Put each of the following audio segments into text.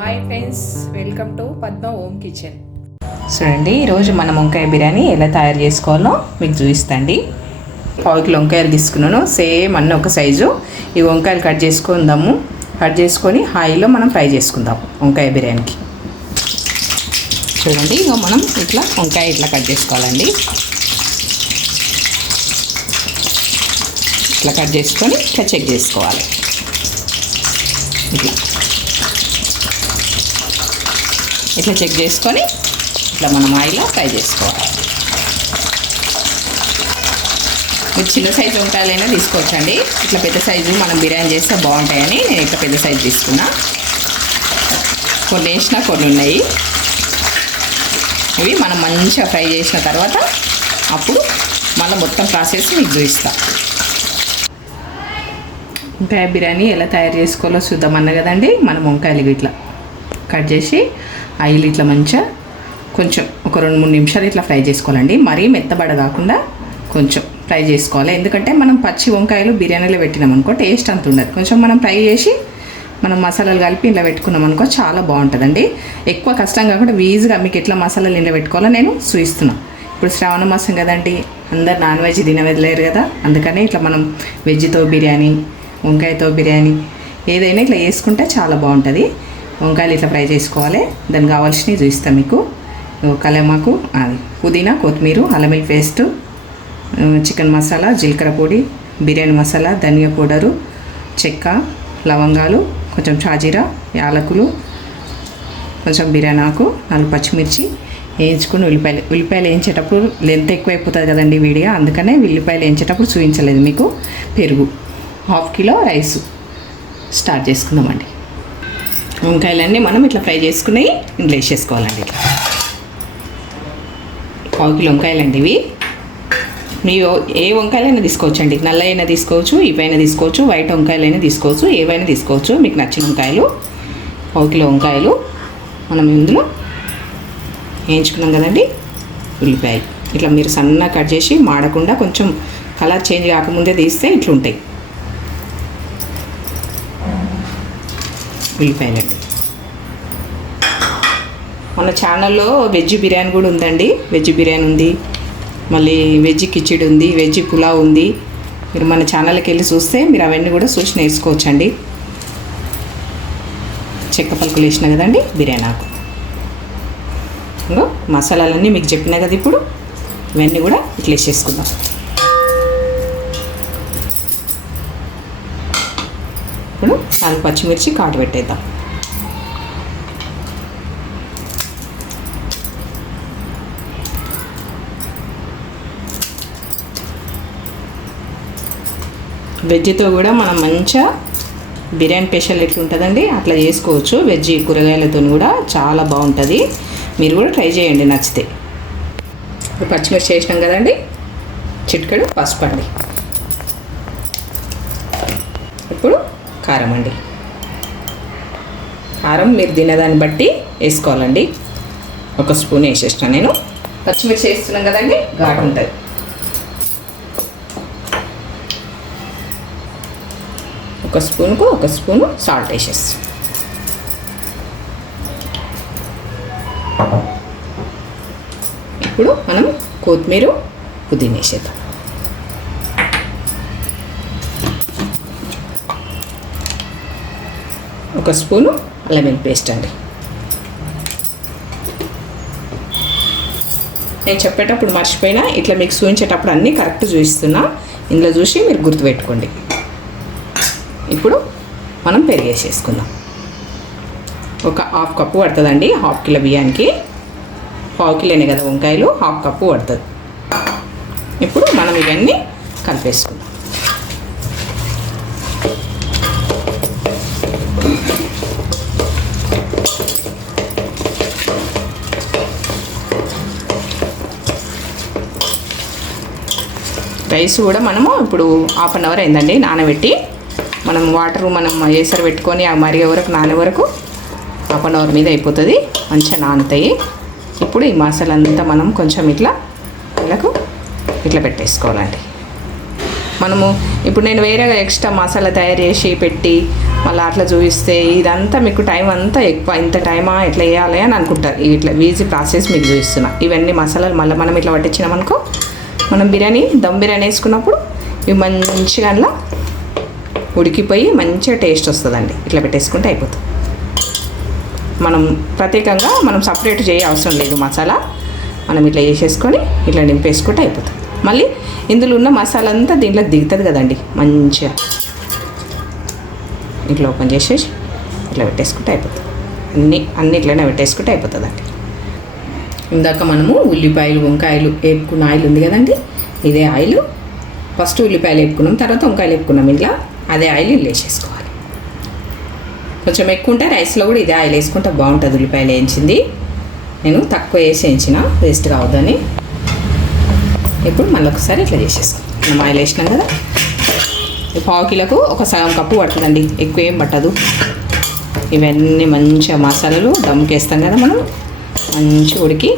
Hi friends, welcome to Padma home kitchen. చూడండి, ఈరోజు మనం వంకాయ బిర్యానీ ఎలా తయారు చేసుకోవాలో మీకు చూపిస్తాండి. పావు కిలో వంకాయలు తీసుకున్నాను, సేమ్ అన్న ఒక సైజు. ఈ వంకాయలు కట్ చేసుకుందాము. కట్ చేసుకొని ఆయిల్లో మనం ఫ్రై చేసుకుందాం వంకాయ బిర్యానీకి. చూడండి, ఇక మనం ఇట్లా వంకాయ ఇట్లా కట్ చేసుకోవాలండి. ఇట్లా కట్ చేసుకొని ఇట్లా చెక్ చేసుకోవాలి. ఇట్లా చెక్ చేసుకొని ఇట్లా మనం ఆయిల్లో ఫ్రై చేసుకోవాలి. మీరు చిన్న సైజు వంకాయలైనా తీసుకోవచ్చండి. ఇట్లా పెద్ద సైజు మనం బిర్యానీ చేస్తే బాగుంటాయని నేను ఇట్లా పెద్ద సైజు తీసుకున్నా. కొన్ని వేసినా కొన్ని ఉన్నాయి. ఇవి మనం మంచిగా ఫ్రై చేసిన తర్వాత అప్పుడు మళ్ళీ మొత్తం ప్రాసెస్ మీకు చూపిస్తా. వంకాయ బిర్యానీ ఎలా తయారు చేసుకోవాలో చూద్దామన్నా కదండి. మనం వంకాయలు ఇట్లా కట్ చేసి ఆయిల్ ఇట్లా మంచిగా కొంచెం ఒక 2-3 నిమిషాలు ఇట్లా ఫ్రై చేసుకోవాలండి. మరీ మెత్తబడ కాకుండా కొంచెం ఫ్రై చేసుకోవాలి. ఎందుకంటే మనం పచ్చి వంకాయలు బిర్యానీలో పెట్టినాం అనుకో టేస్ట్ అంత ఉండదు. కొంచెం మనం ఫ్రై చేసి మనం మసాలాలు కలిపి ఇలా పెట్టుకున్నాం అనుకో చాలా బాగుంటుందండి. ఎక్కువ కష్టం కాకుండా ఈజీగా మీకు ఎట్లా మసాలాలు ఇలా పెట్టుకోవాలో నేను చూపిస్తున్నాను. ఇప్పుడు శ్రావణ మాసం కదండి, అందరు నాన్ వెజ్ తినవదిలేరు కదా. అందుకని ఇట్లా మనం వెజ్తో బిర్యానీ, వంకాయతో బిర్యానీ ఏదైనా ఇట్లా వేసుకుంటే చాలా బాగుంటుంది. వంకాయలు ఇట్లా ఫ్రై చేసుకోవాలి. దానికి కావాల్సినవి చూపిస్తాను మీకు. కలమాకు, పుదీనా, కొత్తిమీర, అల్లం వెల్లుల్లి పేస్టు, చికెన్ మసాలా, జీలకర్ర పొడి, బిర్యానీ మసాలా, ధనియా పౌడరు, చెక్క, లవంగాలు, కొంచెం షాజీరా, యాలకులు, కొంచెం బిర్యానీ ఆకు, 4 పచ్చిమిర్చి వేయించుకుని ఉల్లిపాయలు వేయించేటప్పుడు లెంత్ ఎక్కువ అయిపోతుంది కదండి వీడియో, అందుకనే ఉల్లిపాయలు వేయించేటప్పుడు చూపించలేదు మీకు. పెరుగు, 1/2 కిలో రైస్. స్టార్ట్ చేసుకుందామండి. వంకాయలన్నీ మనం ఇట్లా ఫ్రై చేసుకుని ఇంట్లో వేసేసుకోవాలండి. 1/2 కిలో వంకాయలండి ఇవి. మీరు ఏ వంకాయలైనా తీసుకోవచ్చండి. నల్ల అయినా తీసుకోవచ్చు, ఇవైనా తీసుకోవచ్చు, వైట్ వంకాయలైనా తీసుకోవచ్చు, ఏవైనా తీసుకోవచ్చు మీకు నచ్చిన వంకాయలు. 1/2 కిలో వంకాయలు మనం ఇందులో వేయించుకున్నాం కదండి. ఉల్లిపాయలు ఇట్లా మీరు సన్నగా కట్ చేసి మాడకుండా కొంచెం కలర్ చేంజ్ కాకముందే తీస్తే ఇట్లుంటాయి ఉల్లిపాయలండి. మన ఛానల్లో వెజ్ బిర్యానీ కూడా ఉందండి. వెజ్ బిర్యానీ ఉంది, మళ్ళీ వెజ్ కిచిడి ఉంది, వెజ్ పులావ్ ఉంది. మీరు మన ఛానల్కి వెళ్ళి చూస్తే మీరు అవన్నీ కూడా చూసి నేర్చుకోవచ్చండి. చెక్క పలుకులు వేసిన కదండి బిర్యానీ ఆకు. ఇంకో మసాలాలన్నీ మీకు చెప్పినా కదా. ఇప్పుడు ఇవన్నీ కూడా ఇట్లా వేసేసుకుందాం. ఇప్పుడు 4 పచ్చిమిర్చి కాటు పెట్టేద్దాం. వెజ్తో కూడా మనం మంచిగా బిర్యానీ స్పెషల్ ఎట్లుంటుందండి అట్లా చేసుకోవచ్చు. వెజ్ కూరగాయలతో కూడా చాలా బాగుంటుంది. మీరు కూడా ట్రై చేయండి నచ్చితే. ఇప్పుడు పచ్చిమిర్చి వేసినాం కదండి. చిటికెడు పసుపు అండి. ఇప్పుడు కారం అండి. కారం మీరు తినేదాన్ని బట్టి వేసుకోవాలండి. 1 స్పూన్ వేసేసిన నేను. పచ్చిమిర్చి వేస్తున్నాం కదండి, ఘాటు ఉంటుంది. ఒక స్పూన్కు 1 స్పూను సాల్ట్ వేసేసి ఇప్పుడు మనం కొత్తిమీర, పుదీనా వేసేద్దాం. ఒక స్పూను అల్లం వెల్లుల్లి పేస్ట్ అండి. నేను చెప్పేటప్పుడు మర్చిపోయినా, ఇట్లా మీకు చూపించేటప్పుడు అన్నీ కరెక్ట్ చూపిస్తున్నా. ఇందులో చూసి మీరు గుర్తుపెట్టుకోండి. ఇప్పుడు మనం పెరిగేసేసుకుందాం. ఒక 1/2 కప్పు పడుతుందండి. 1/2 కిలో బియ్యానికి 1/2 కిలోనే కదా వంకాయలు, 1/2 కప్పు పడుతుంది. ఇప్పుడు మనం ఇవన్నీ కలిపేసుకుందాం. రైస్ కూడా మనము ఇప్పుడు 1/2 అవర్ అయిందండి నానబెట్టి. మనం వాటర్ మనం ఏసరు పెట్టుకొని ఆ మరిగే వరకు నానే వరకు 1/2 అవర్ మీద అయిపోతుంది. మంచిగా నానుతాయి. ఇప్పుడు ఈ మసాలా అంతా మనం కొంచెం ఇట్లా ఇట్లా పెట్టేసుకోవాలండి. మనము ఇప్పుడు నేను వేరేగా ఎక్స్ట్రా మసాలా తయారు చేసి పెట్టి మళ్ళీ అట్లా చూపిస్తే ఇదంతా మీకు టైం అంతా ఎక్కువ, ఇంత టైమా ఎట్లా వేయాలి అని అనుకుంటారు. ఇట్లా ఈజీ ప్రాసెస్ మీకు చూపిస్తున్నా. ఇవన్నీ మసాలాలు మళ్ళీ మనం ఇట్లా పట్టించినామనుకో, మనం దమ్ బిర్యానీ వేసుకున్నప్పుడు ఇవి మంచిగా అలా ఉడికిపోయి మంచిగా టేస్ట్ వస్తుందండి. ఇట్లా పెట్టేసుకుంటే అయిపోతుంది. మనం ప్రత్యేకంగా మనం సపరేట్ చేయ అవసరం లేదు మసాలా. మనం ఇట్లా వేసేసుకొని ఇట్లా నింపేసుకుంటే అయిపోతుంది. మళ్ళీ ఇందులో ఉన్న మసాలా అంతా దీంట్లోకి దిగుతుంది కదండి మంచిగా. ఇట్లా ఓపెన్ చేసేసి ఇట్లా పెట్టేసుకుంటే అయిపోతుంది. అన్నీ ఇట్లనే పెట్టేసుకుంటే అయిపోతుందండి. ఇందాక మనము ఉల్లిపాయలు వంకాయలు వేపుకున్న ఆయిల్ ఉంది కదండి, ఇదే ఆయిల్ ఫస్ట్ ఉల్లిపాయలు వేపుకున్నాం, తర్వాత వంకాయలు వేపుకున్నాం. ఇలా అదే ఆయిల్ ఇల్లు వేసేసుకోవాలి. కొంచెం ఎక్కువ ఉంటే రైస్లో కూడా ఇదే ఆయిల్ వేసుకుంటే బాగుంటుంది. ఉల్లిపాయలు వేయించింది నేను తక్కువ వేసి వేయించిన, వేస్ట్ కావద్దని. ఇప్పుడు మళ్ళీ ఒకసారి ఇట్లా చేసేసుకోవాలి. మనం ఆయిల్ వేసినాం కదా, పావు కిలోకు ఒక సగం కప్పు పడుతుందండి, ఎక్కువ ఏం పట్టదు. ఇవన్నీ మంచిగా మసాలాలు దమ్కి వేస్తాం కదా మనం, మంచిగా ఉడికి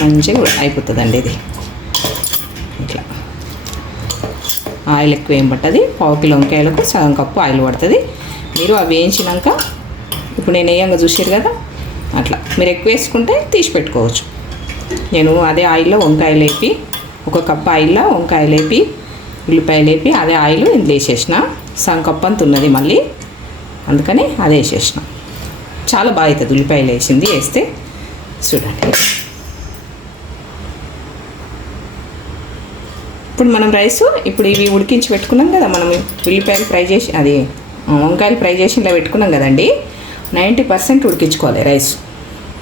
మంచిగా అయిపోతుందండి. ఇది ఇట్లా ఆయిల్ ఎక్కువ ఏం పట్టదు. పావు కిలో వంకాయలకు సగం కప్పు ఆయిల్ పడుతుంది. మీరు అవి వేయించినాక ఇప్పుడు నేను వేయంగా చూసారు కదా, అట్లా మీరు ఎక్కువ వేసుకుంటే తీసి పెట్టుకోవచ్చు. నేను అదే ఆయిల్లో వంకాయలు వేపి, ఒక కప్పు ఆయిల్లో వంకాయలు వేపి ఉల్లిపాయలు వేపి అదే ఆయిల్ ఇందులో వేసేసిన. సగం కప్పు అంత ఉన్నది మళ్ళీ, అందుకని అదే వేసేసిన. చాలా బాగా అవుతుంది ఉల్లిపాయలు వేస్తే. చూడండి, ఇప్పుడు మనం రైసు ఇప్పుడు ఇవి ఉడికించి పెట్టుకున్నాం కదా, మనం ఉల్లిపాయలు ఫ్రై చేసి అది వంకాయలు ఫ్రై చేసి ఇలా పెట్టుకున్నాం కదండి. 90% ఉడికించుకోవాలి రైస్.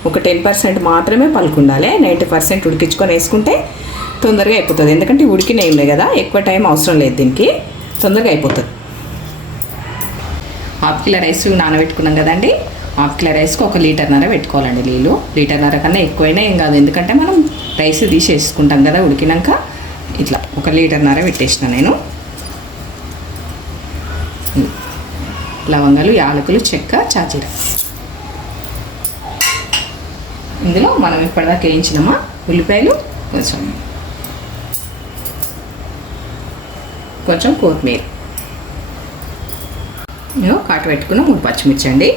ఒక 10% మాత్రమే పలుకుండాలి. 90% ఉడికించుకొని వేసుకుంటే తొందరగా అయిపోతుంది. ఎందుకంటే ఉడికినవి ఉన్నాయి కదా, ఎక్కువ టైం అవసరం లేదు దీనికి, తొందరగా అయిపోతుంది. హాఫ్ కిలో రైస్ నానబెట్టుకున్నాం కదండి. హాఫ్ కిలో రైస్కి 1 లీటర్న్నర పెట్టుకోవాలండి నీళ్ళు. లీటర్న్నర కన్నా ఎక్కువైనా ఏం కాదు, ఎందుకంటే మనం రైస్ తీసేసుకుంటాం కదా ఉడికినాక. ఇట్లా 1 లీటర్న్నర పెట్టేసిన నేను. లవంగాలు, యాలకులు, చెక్క, చాచీర. ఇందులో మనం ఇప్పటిదాకా వేయించినామా ఉల్లిపాయలు, కొంచెం కొత్తిమీర, మేము కాటు పెట్టుకున్న 3 పచ్చిమిర్చి అండి.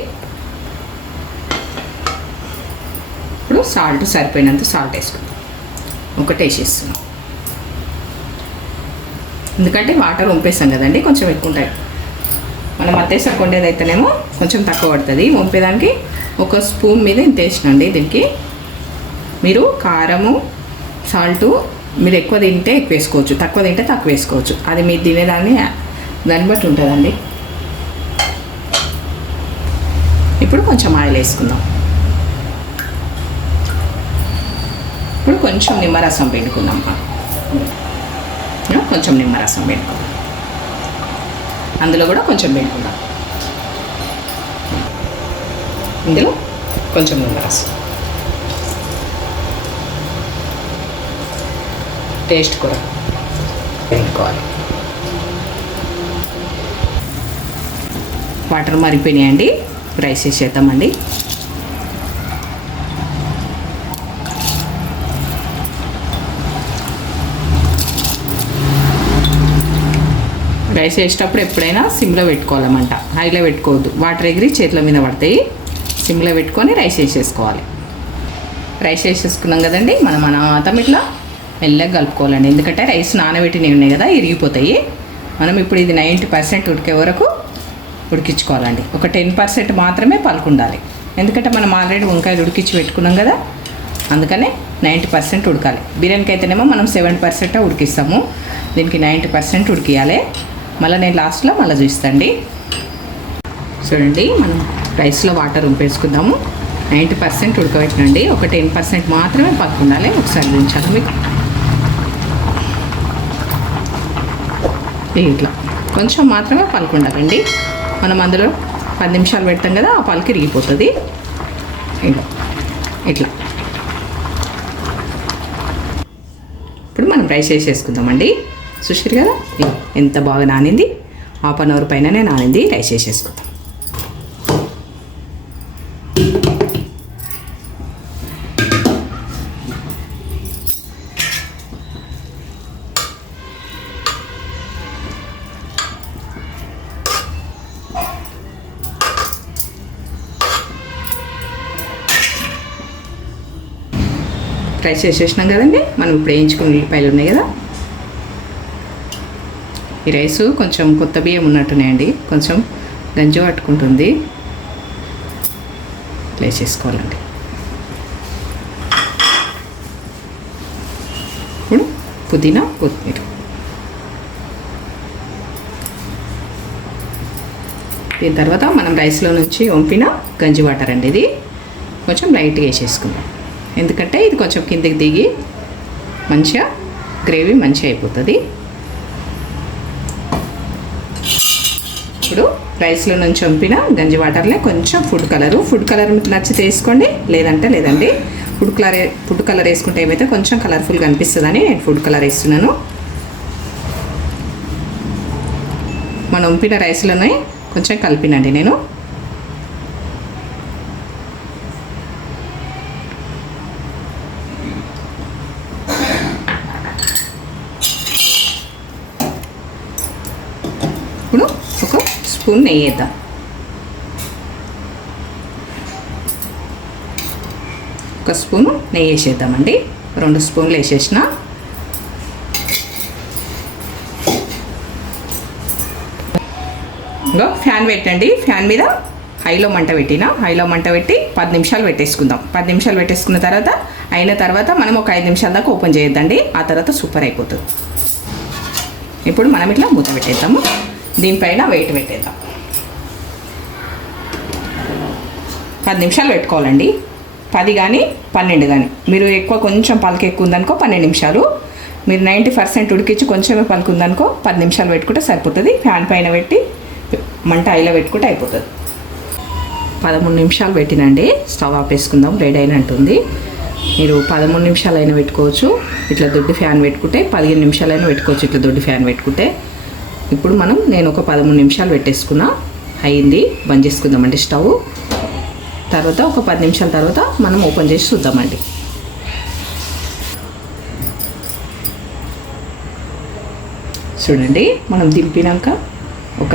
ఇప్పుడు సాల్ట్ సరిపోయినంత సాల్ట్ వేసుకుందాం. ఒకటి వేసేస్తున్నాం, ఎందుకంటే వాటర్ వంపేస్తాం కదండి, కొంచెం ఎక్కువ ఉంటాయి. మనం అత్తేసరికి వండేది అయితేనేమో కొంచెం తక్కువ పడుతుంది. వంపేదానికి 1 స్పూన్ మీద ఇంత వేసినండి. దీనికి మీరు కారము సాల్టు మీరు ఎక్కువ తింటే ఎక్కువ వేసుకోవచ్చు, తక్కువ తింటే తక్కువ వేసుకోవచ్చు. అది మీరు తినేదాన్ని దాన్ని బట్టి ఉంటుందండి. ఇప్పుడు కొంచెం ఆయిల్ వేసుకుందాం. ఇప్పుడు కొంచెం నిమ్మరసం పిండుకుందాం. కొంచెం నిమ్మరసం పిండుకుందాం. అందులో కూడా కొంచెం పిండుకుందాం. ఇందులో కొంచెం నిమ్మరసం, టేస్ట్ కూడా పిండుకోవాలి. వాటర్ మరిగిపోయినాయండి. రైస్ వేసేద్దామండి. రైస్ వేసేటప్పుడు ఎప్పుడైనా సిమ్లో పెట్టుకోవాలన్నమాట, హైలో పెట్టుకోవద్దు. వాటర్ ఎగిరి చేతుల మీద పడతాయి. సిమ్లో పెట్టుకొని రైస్ వేసేసుకోవాలి. రైస్ వేసేసుకున్నాం కదండి, మనం అన్నం ఇట్లా మెల్లగా కలుపుకోవాలండి. ఎందుకంటే రైస్ నానబెట్టినవి ఉన్నాయి కదా, ఇరిగిపోతాయి. మనం ఇప్పుడు ఇది 90% ఉడికే వరకు ఉడికించుకోవాలండి. ఒక 10% మాత్రమే పలుకుండాలి. ఎందుకంటే మనం ఆల్రెడీ వంకాయలు ఉడికించి పెట్టుకున్నాం కదా, అందుకనే 90% ఉడకాలి. బిర్యానీకి అయితేనేమో మనం 7% ఉడికిస్తాము, దీనికి 90% ఉడికియాలి. మళ్ళీ నేను లాస్ట్లో మళ్ళీ చూస్తాండి. చూడండి, మనం రైస్లో వాటర్ ఉంపేసుకుందాము. 90% ఉడకబెట్టండి. ఒక 10% మాత్రమే పలుకుండాలి. ఒకసారి దించాలి మీకు. ఇట్లా కొంచెం మాత్రమే పలుకుండాలండి. మనం అందులో 10 నిమిషాలు పెడతాం కదా, ఆ పలుకు ఇరిగిపోతుంది. ఇట్లా ఇప్పుడు మనం రైస్ వేసేసుకుందామండి. చూసారు కదా ఎంత బాగా నానింది. 1/2 అవర్ పైననే నానింది. రైస్ వేసేసుకుందాం. ఫ్రై చేసేసినాం కదండి. మనం ఇప్పుడు వేయించుకున్న ఉల్లిపాయలు ఉన్నాయి కదా, ఈ రైసు కొంచెం కొత్త బియ్యం ఉన్నట్టున్నాయండి, కొంచెం గంజి పట్టుకుంటుంది, వేసేసుకోవాలండి. ఇప్పుడు పుదీనా, కొత్తిమీర, దీని తర్వాత మనం రైస్లో నుంచి వంపిన గంజి వాటర్ అండి, ఇది కొంచెం లైట్గా వేసేసుకుందాం, ఎందుకంటే ఇది కొంచెం కిందకి దిగి మంచిగా గ్రేవీ మంచిగా అయిపోతుంది. ఇప్పుడు రైస్లో నుంచి వంపిన గంజి వాటర్లో కొంచెం ఫుడ్ కలర్ మీకు నచ్చితే వేసుకోండి, లేదండి. ఫుడ్ కలర్ వేసుకుంటే ఏమైతే కొంచెం కలర్ఫుల్గా అనిపిస్తుందని నేను ఫుడ్ కలర్ వేస్తున్నాను. మనం వంపిన రైస్లోనే కొంచెం కలిపినండి నేను. ఇప్పుడు ఒక స్పూన్ నెయ్యి వేద్దాం. ఒక స్పూను నెయ్యి వేసేద్దామండి, 2 స్పూన్లు వేసేసిన. ఇంకా ఫ్యాన్ పెట్టండి, ఫ్యాన్ మీద హైలో మంట పెట్టి 10 నిమిషాలు పెట్టేసుకుందాం. 10 నిమిషాలు పెట్టేసుకున్న తర్వాత మనం ఒక 5 నిమిషాల దాకా ఓపెన్ చేయొద్దండి, ఆ తర్వాత సూపర్ అయిపోతుంది. ఇప్పుడు మనం ఇట్లా మూత పెట్టేద్దాము, దీనిపైన వెయిట్ పెట్టేద్దాం. 10 నిమిషాలు పెట్టుకోవాలండి, 10 కానీ 12 కానీ. మీరు ఎక్కువ కొంచెం పలక ఎక్కువ ఉందనుకో 12 నిమిషాలు, మీరు 90% ఉడికించి కొంచెమే పలుకు ఉందనుకో 10 నిమిషాలు పెట్టుకుంటే సరిపోతుంది. ఫ్యాన్ పైన పెట్టి మంట హైలో పెట్టుకుంటే అయిపోతుంది. 13 నిమిషాలు పెట్టినండి, స్టవ్ ఆపేసుకుందాం, రెడీ అయినట్టుంది. మీరు 13 నిమిషాలు అయినా పెట్టుకోవచ్చు, ఇట్లా దొడ్డి ఫ్యాన్ పెట్టుకుంటే 15 నిమిషాలైనా పెట్టుకోవచ్చు, ఇట్లా దొడ్డి ఫ్యాన్ పెట్టుకుంటే. ఇప్పుడు నేను ఒక 13 నిమిషాలు పెట్టేసుకున్నా, అయింది, బంద్ చేసుకుందామండి స్టవ్. తర్వాత ఒక 10 నిమిషాల తర్వాత మనం ఓపెన్ చేసి చూద్దామండి. చూడండి, మనం దింపినాక ఒక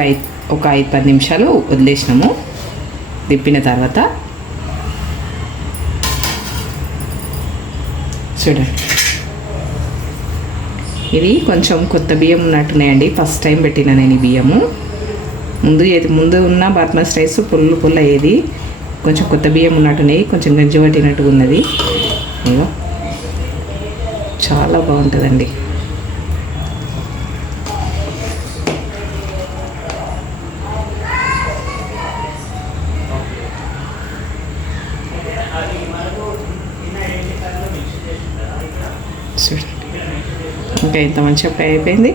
5-10 నిమిషాలు వదిలేసినాము. దింపిన తర్వాత చూడండి, ఇది కొంచెం కొత్త బియ్యం ఉన్నట్టున్నాయండి, ఫస్ట్ టైం పెట్టినా నేను ఈ బియ్యము. ముందు ఉన్న బాస్మతి రైస్ పుల్ల అయ్యేది, కొంచెం కొత్త బియ్యం ఉన్నట్టున్నాయి, కొంచెం గంజి పట్టినట్టుగా ఉన్నది. ఇగో చాలా బాగుంటుందండి. ఇంకా ఇంత మంచిగా ఫ్రై అయిపోయింది,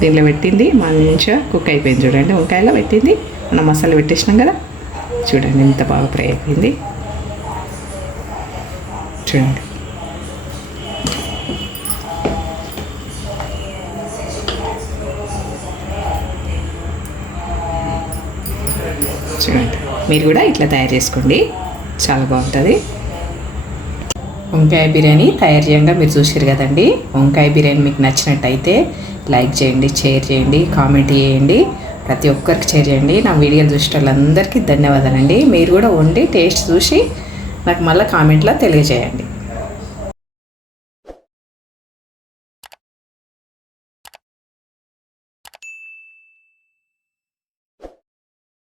దీంట్లో పెట్టింది మంచిగా కుక్ అయిపోయింది. చూడండి, వంకాయలో పెట్టింది, మనం మసాలా పెట్టేసినాం కదా, చూడండి ఎంత బాగా ఫ్రై అయిపోయింది. చూడండి, మీరు కూడా ఇట్లా తయారు చేసుకోండి, చాలా బాగుంటుంది. వంకాయ బిర్యానీ తయారు చేయంగా మీరు చూసారు కదండి. వంకాయ బిర్యానీ మీకు నచ్చినట్టయితే లైక్ చేయండి, షేర్ చేయండి, కామెంట్ చేయండి, ప్రతి ఒక్కరికి షేర్ చేయండి. నా వీడియోలు చూసిన వాళ్ళందరికీ ధన్యవాదాలండి. మీరు కూడా వండి టేస్ట్ చూసి నాకు మళ్ళీ కామెంట్లో తెలియజేయండి.